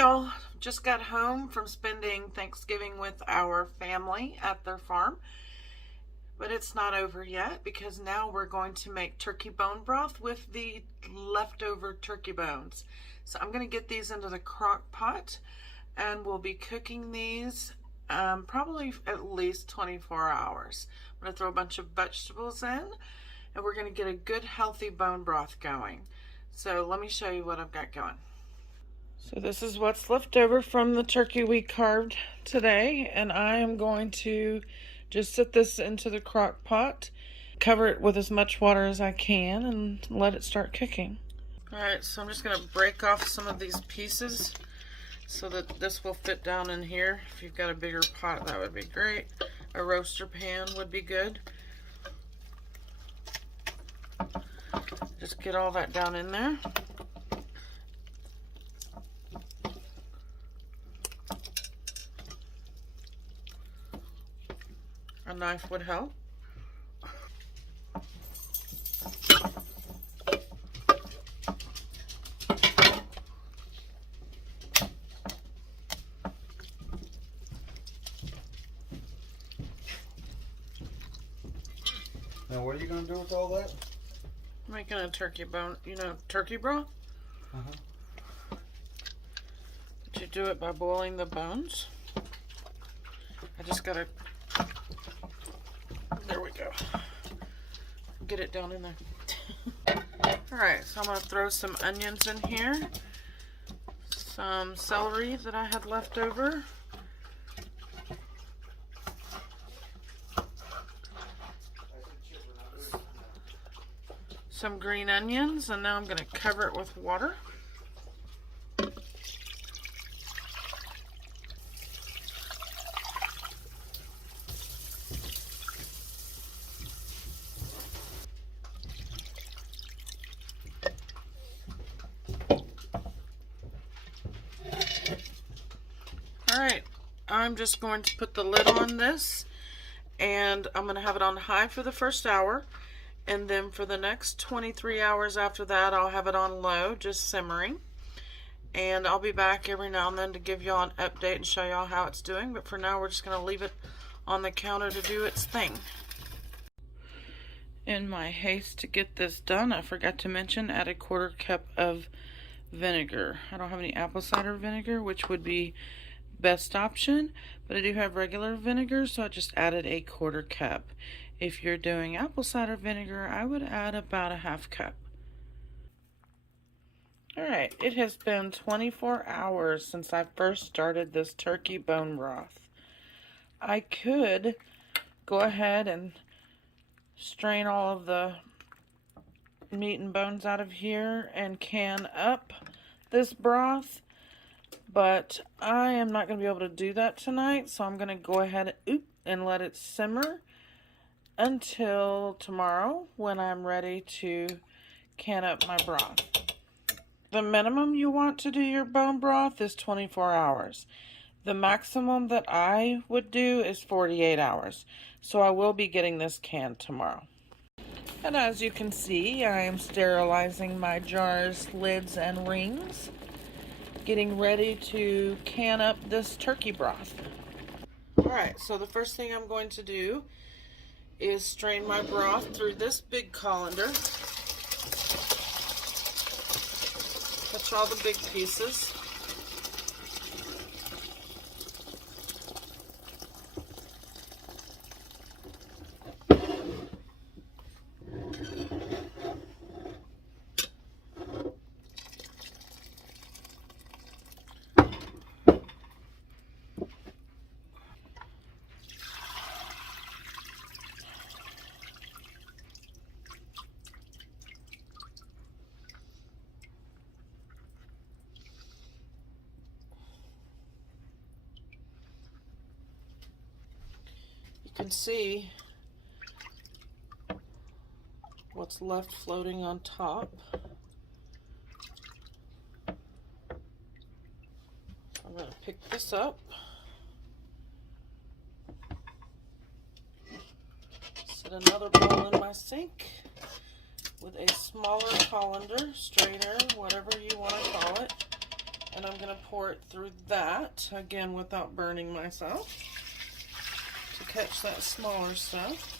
y'all, just got home from spending Thanksgiving with our family at their farm, but it's not over yet because now we're going to make turkey bone broth with the leftover turkey bones. So I'm going to get these into the crock pot and we'll be cooking these probably at least 24 hours. I'm going to throw a bunch of vegetables in and we're going to get a good healthy bone broth going. So let me show you what I've got going. So this is what's left over from the turkey we carved today, and I am going to just set this into the crock pot, cover it with as much water as I can, and let it start cooking. Alright, so I'm just going to break off some of these pieces so that this will fit down in here. If you've got a bigger pot, that would be great. A roaster pan would be good. Just get all that down in there. A knife would help. Now what are you going to do with all that? Making a turkey bone, turkey broth. But you do it by boiling the bones. I just gotta, there we go. Get it down in there. Alright, so I'm gonna throw some onions in here. Some celery that I had left over. Some green onions, and now I'm going to cover it with water. Alright, I'm just going to put the lid on this, and I'm going to have it on high for the first hour. And then for the next 23 hours after that, I'll have it on low, just simmering. And I'll be back every now and then to give y'all an update and show y'all how it's doing. But for now, we're just going to leave it on the counter to do its thing. In my haste to get this done, I forgot to mention add a 1/4 cup of vinegar. I don't have any apple cider vinegar, which would be best option. But I do have regular vinegar, so I just added a 1/4 cup. If you're doing apple cider vinegar, I would add about a 1/2 cup. Alright, it has been 24 hours since I first started this turkey bone broth. I could go ahead and strain all of the meat and bones out of here and can up this broth, but I am not going to be able to do that tonight, so I'm going to go ahead and let it simmer until tomorrow when I'm ready to can up my broth. The minimum you want to do your bone broth is 24 hours. The maximum that I would do is 48 hours. So I will be getting this canned tomorrow. And as you can see, I am sterilizing my jars, lids, and rings, getting ready to can up this turkey broth. Alright, so the first thing I'm going to do is strain my broth through this big colander. Catch all the big pieces. You can see what's left floating on top. I'm going to pick this up, set another bowl in my sink with a smaller colander, strainer, whatever you want to call it, And I'm going to pour it through that, again without burning myself, to catch that smaller stuff.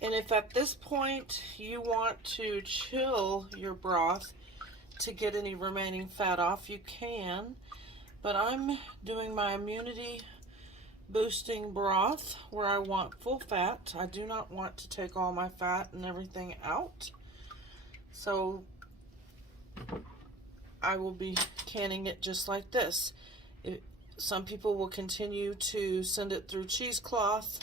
And if at this point you want to chill your broth to get any remaining fat off, you can. But I'm doing my immunity boosting broth where I want full fat. I do not want to take all my fat and everything out. So I will be canning it just like this. Some people will continue to send it through cheesecloth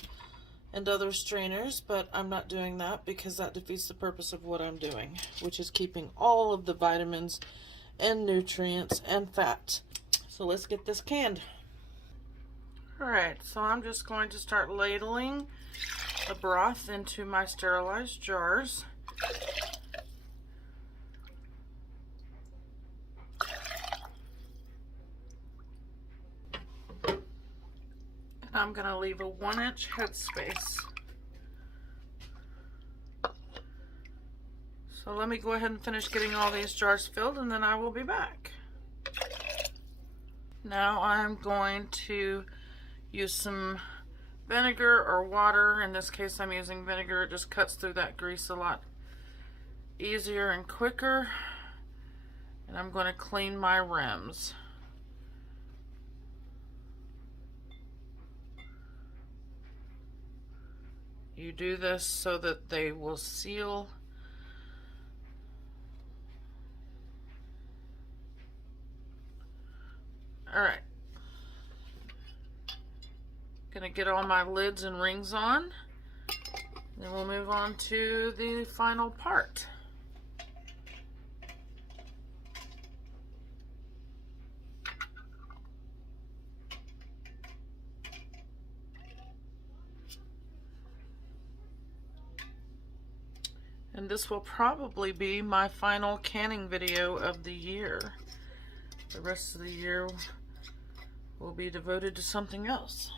and other strainers, but I'm not doing that because that defeats the purpose of what I'm doing, which is keeping all of the vitamins and nutrients and fat. So let's get this canned. Alright, so I'm just going to start ladling the broth into my sterilized jars. I'm going to leave a 1-inch headspace. So let me go ahead and finish getting all these jars filled, and then I will be back. Now I'm going to use some vinegar or water. In this case I'm using vinegar. It just cuts through that grease a lot easier and quicker. And I'm going to clean my rims. You do this so that they will seal. Alright. Gonna get all my lids and rings on. Then we'll move on to the final part. And this will probably be my final canning video of the year. The rest of the year will be devoted to something else.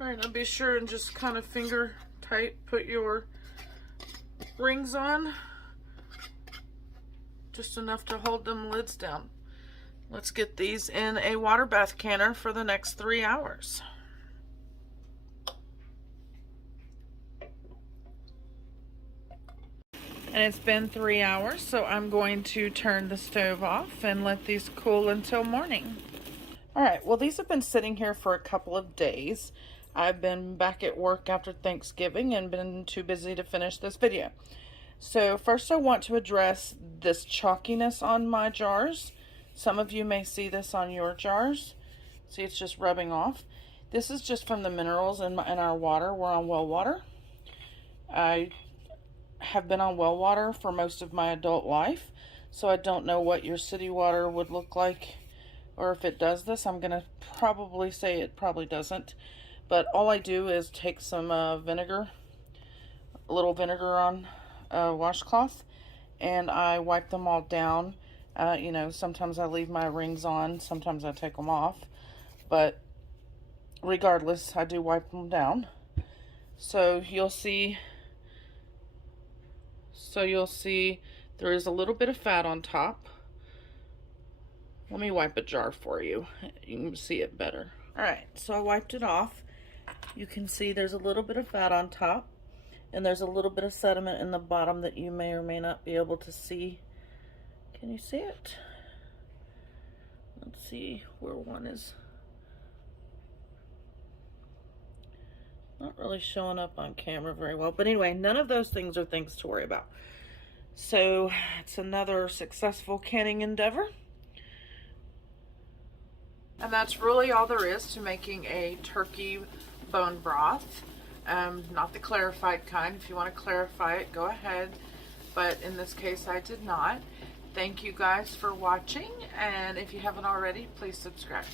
Alright, now be sure and just kind of finger tight put your rings on, just enough to hold them lids down. Let's get these in a water bath canner for the next 3 hours. And it's been 3 hours, so I'm going to turn the stove off and let these cool until morning. Alright, well these have been sitting here for a couple of days. I've been back at work after Thanksgiving and been too busy to finish this video. So first I want to address this chalkiness on my jars. Some of you may see this on your jars. See, it's just rubbing off. This is just from the minerals in our water. We're on well water. I have been on well water for most of my adult life, so I don't know what your city water would look like or if it does this. I'm going to probably say it probably doesn't. But all I do is take some vinegar, a little vinegar on a washcloth, and I wipe them all down. You know, sometimes I leave my rings on, sometimes I take them off, but regardless, I do wipe them down. So you'll see there is a little bit of fat on top. Let me wipe a jar for you. You can see it better. Alright, so I wiped it off. You can see there's a little bit of fat on top, and there's a little bit of sediment in the bottom that you may or may not be able to see. Can you see it? Let's see where one is. Not really showing up on camera very well, but anyway, none of those things are things to worry about. So it's another successful canning endeavor. And that's really all there is to making a turkey bone broth. Not the clarified kind. If you want to clarify it, go ahead. But in this case, I did not. Thank you guys for watching, and if you haven't already, please subscribe.